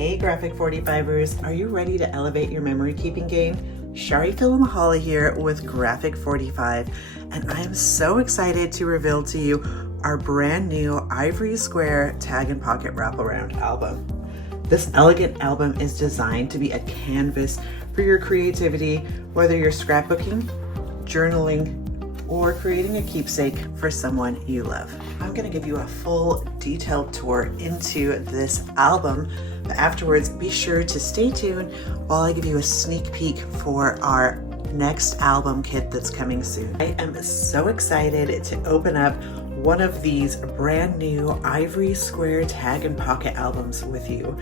Hey Graphic 45ers, are you ready to elevate your memory keeping game? Shari Filamahala here with Graphic 45, and I am so excited to reveal to you our brand new Ivory Square Tag and Pocket Wraparound album. This elegant album is designed to be a canvas for your creativity, whether you're scrapbooking, journaling, or creating a keepsake for someone you love. I'm gonna give you a full detailed tour into this album, but afterwards be sure to stay tuned while I give you a sneak peek for our next album kit that's coming soon. I am so excited to open up one of these brand new Ivory Square Tag and Pocket albums with you.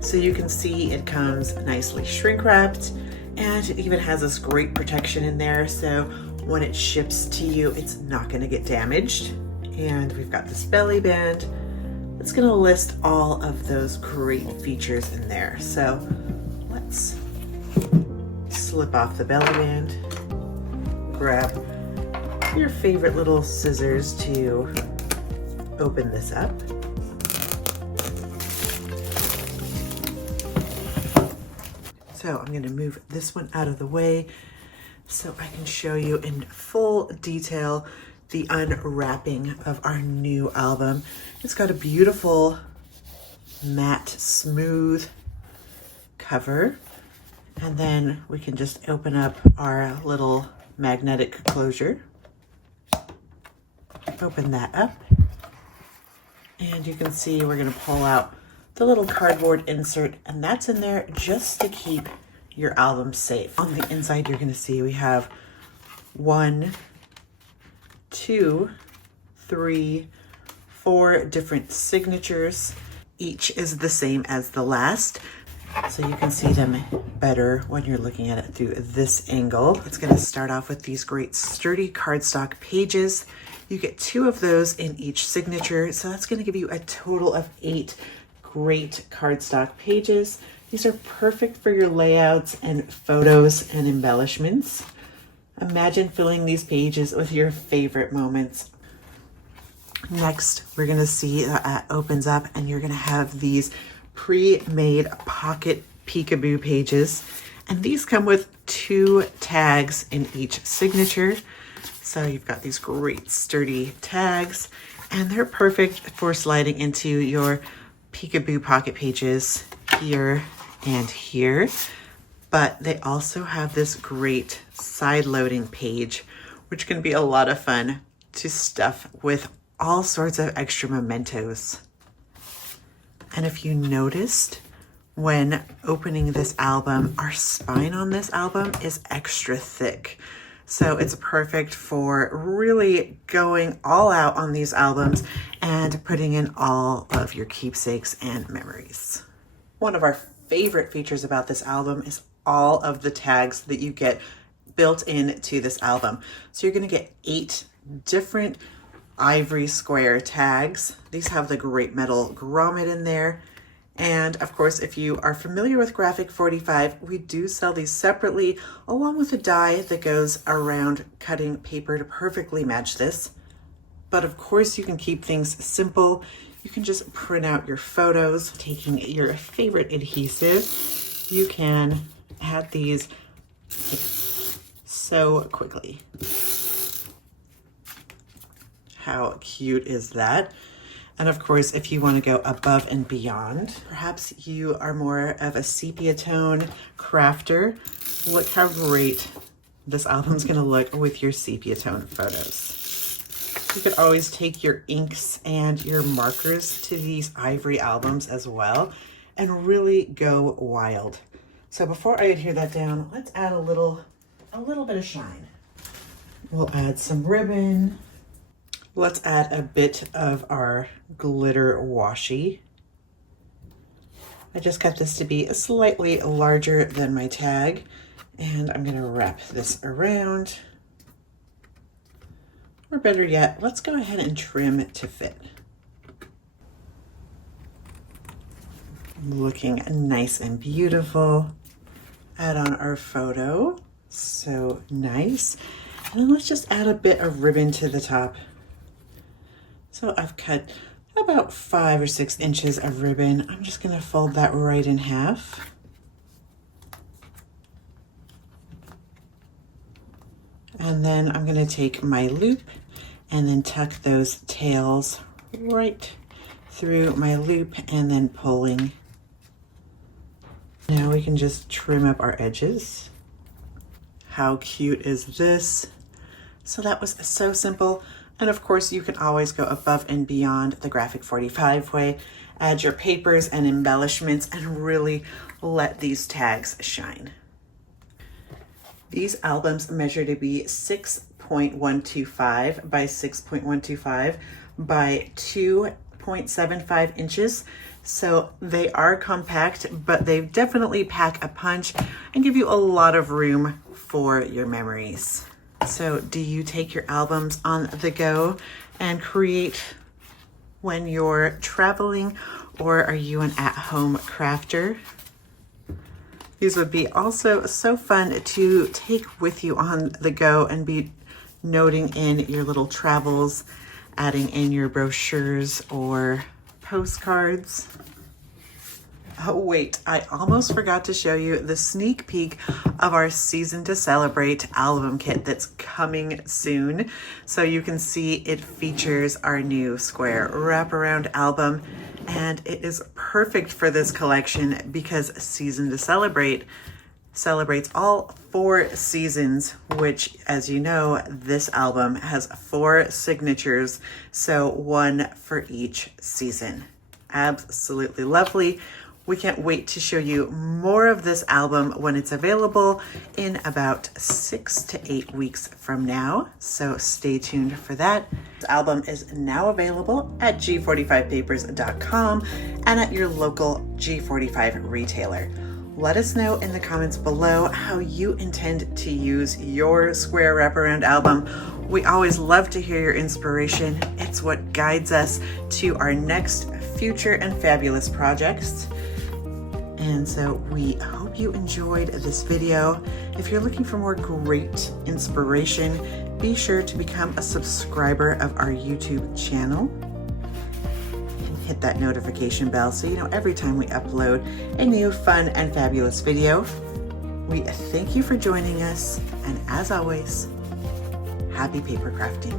So you can see it comes nicely shrink wrapped, and it even has this great protection in there, so when it ships to you, it's not gonna get damaged. And we've got this belly band that's gonna list all of those great features in there. So let's slip off the belly band, grab your favorite little scissors to open this up. So I'm gonna move this one out of the way so I can show you in full detail the unwrapping of our new album. It's got a beautiful matte, smooth cover. And then we can just open up our little magnetic closure. Open that up. And you can see we're gonna pull out the little cardboard insert, and that's in there just to keep your album safe. On the inside, you're gonna see we have 1, 2, 3, 4 different signatures. Each is the same as the last, so you can see them better when you're looking at it through this angle. It's gonna start off with these great sturdy cardstock pages. You get 2 of those in each signature, so that's gonna give you a total of 8 great cardstock pages. These are perfect for your layouts and photos and embellishments. Imagine filling these pages with your favorite moments. Next, we're gonna see that opens up and you're gonna have these pre-made pocket peekaboo pages. And these come with 2 tags in each signature. So you've got these great sturdy tags, and they're perfect for sliding into your peekaboo pocket pages here and here. But they also have this great side loading page, which can be a lot of fun to stuff with all sorts of extra mementos. And if you noticed when opening this album, our spine on this album is extra thick. So it's perfect for really going all out on these albums and putting in all of your keepsakes and memories. One of our favorite features about this album is all of the tags that you get built into this album. So you're gonna get 8 different Ivory Square tags. These have the great metal grommet in there. And of course, if you are familiar with Graphic 45, we do sell these separately, along with a die that goes around cutting paper to perfectly match this. But of course, you can keep things simple. You can just print out your photos, taking your favorite adhesive. You can add these so quickly. How cute is that? And of course, if you want to go above and beyond, perhaps you are more of a sepia tone crafter, look how great this album's going to look with your sepia tone photos. You could always take your inks and your markers to these Ivory albums as well and really go wild. So before I adhere that down, let's add a little bit of shine. We'll add some ribbon. Let's add a bit of our glitter washi. I just cut this to be slightly larger than my tag, and I'm gonna wrap this around. Or better yet, let's go ahead and trim it to fit. Looking nice and beautiful. Add on our photo, so nice. And then let's just add a bit of ribbon to the top. So I've cut about 5 or 6 inches of ribbon. I'm just going to fold that right in half. And then I'm going to take my loop and then tuck those tails right through my loop and then pulling. Now we can just trim up our edges. How cute is this? So that was so simple. And of course you can always go above and beyond the Graphic 45 way, add your papers and embellishments and really let these tags shine. These albums measure to be 6.125 by 6.125 by 2.75 inches. So they are compact, but they definitely pack a punch and give you a lot of room for your memories. So do you take your albums on the go and create when you're traveling, or are you an at-home crafter? These would be also so fun to take with you on the go and be noting in your little travels, adding in your brochures or postcards. Oh wait, I almost forgot to show you the sneak peek of our Season to Celebrate album kit that's coming soon. So you can see it features our new square wraparound album, and it is perfect for this collection because Season to Celebrate celebrates all 4 seasons, which, as you know, this album has 4 signatures, so 1 for each season. Absolutely lovely. We can't wait to show you more of this album when it's available in about 6 to 8 weeks from now. So stay tuned for that. This album is now available at g45papers.com and at your local G45 retailer. Let us know in the comments below how you intend to use your square wraparound album. We always love to hear your inspiration. It's what guides us to our next future and fabulous projects. And so we hope you enjoyed this video. If you're looking for more great inspiration, be sure to become a subscriber of our YouTube channel and hit that notification bell so you know every time we upload a new fun and fabulous video. We thank you for joining us, and as always, happy paper crafting.